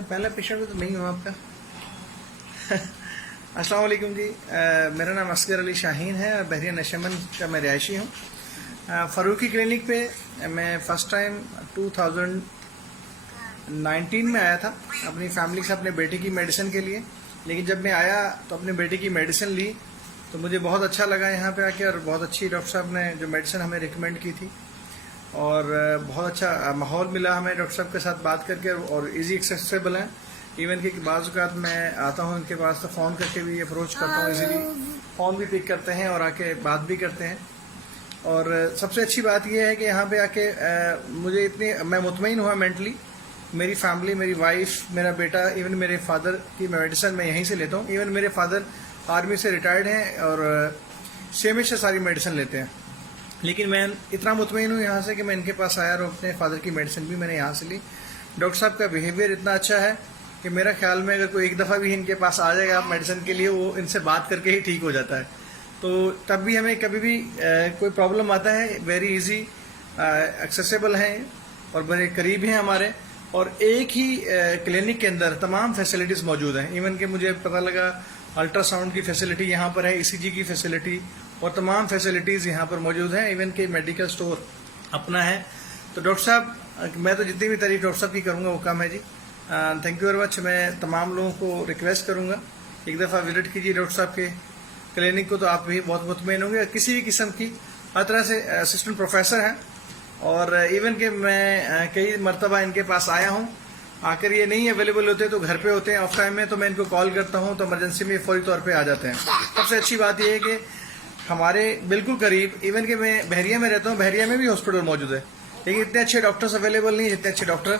पहला पेशेंट तो नहीं हुआ आपका। अस्सलाम वालेकुम जी, मेरा नाम असगर अली शाहीन है और बहरिया नशमन का मैं रिहायशी हूँ। फ़ारूकी क्लिनिक पे मैं फ़र्स्ट टाइम 2019 में आया था अपनी फैमिली से अपने बेटे की मेडिसिन के लिए। लेकिन जब मैं आया तो अपने बेटे की मेडिसिन ली तो मुझे बहुत अच्छा लगा यहाँ पे आके, और बहुत अच्छी डॉक्टर साहब ने जो मेडिसिन हमें रिकमेंड की थी और बहुत अच्छा माहौल मिला हमें डॉक्टर साहब के साथ बात करके, और इजी एक्सेसिबल है। इवन कि बाज़ औक़ात मैं आता हूँ इनके पास तो फ़ोन करके भी अप्रोच करता हूँ, इजीली फ़ोन भी पिक करते हैं और आके बात भी करते हैं। और सबसे अच्छी बात यह है कि यहाँ पे आके मुझे मैं मुतमईन हुआ मेंटली। मेरी फैमिली, मेरी वाइफ, मेरा बेटा, इवन मेरे फादर की मेडिसिन मैं यहीं से लेता हूँ। इवन मेरे फादर आर्मी से रिटायर्ड हैं और सेमिश से सारी मेडिसिन लेते हैं। लेकिन मैं इतना मुतमईन हूँ यहाँ से कि मैं इनके पास आया और अपने फादर की मेडिसिन भी मैंने यहाँ से ली। डॉक्टर साहब का बिहेवियर इतना अच्छा है कि मेरा ख्याल में अगर कोई एक दफ़ा भी इनके पास आ जाएगा आप मेडिसिन के लिए, वो इनसे बात करके ही ठीक हो जाता है। तो तब भी हमें कभी भी कोई प्रॉब्लम आता है, वेरी इजी एक्सेसिबल हैं और बड़े करीब हैं हमारे। और एक ही क्लिनिक के अंदर तमाम फैसिलिटीज़ मौजूद हैं। इवन कि मुझे पता लगा अल्ट्रासाउंड की फैसिलिटी यहाँ पर है, ECG की फैसिलिटी और तमाम फैसिलिटीज़ यहाँ पर मौजूद हैं। इवन कि मेडिकल स्टोर अपना है। तो डॉक्टर साहब, मैं तो जितनी भी तारीफ डॉक्टर साहब की करूँगा वो कम है ji. Thank you very much. मैं तमाम लोगों को रिक्वेस्ट करूँगा एक दफ़ा विजिट कीजिए डॉक्टर साहब के क्लिनिक को, तो आप भी बहुत मुतमईन होंगे। किसी भी किस्म की हर तरह से असिस्टेंट प्रोफेसर हैं और इवन कि मैं कई मरतबा इनके पास आया हूँ। आकर ये नहीं अवेलेबल होते तो घर पे होते हैं ऑफ टाइम में, तो मैं इनको कॉल करता हूँ तो इमरजेंसी में फौरी तौर पे आ जाते हैं। सबसे अच्छी बात यह है कि हमारे बिल्कुल करीब, इवन कि मैं बहरिया में रहता हूँ, बहरिया में भी हॉस्पिटल मौजूद है, लेकिन इतने अच्छे डॉक्टर्स अवेलेबल नहीं है जितने अच्छे डॉक्टर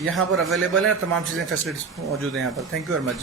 यहाँ पर अवेलेबल हैं। तमाम चीज़ें फैसिलिटीज मौजूद हैं यहाँ पर। Thank you very much.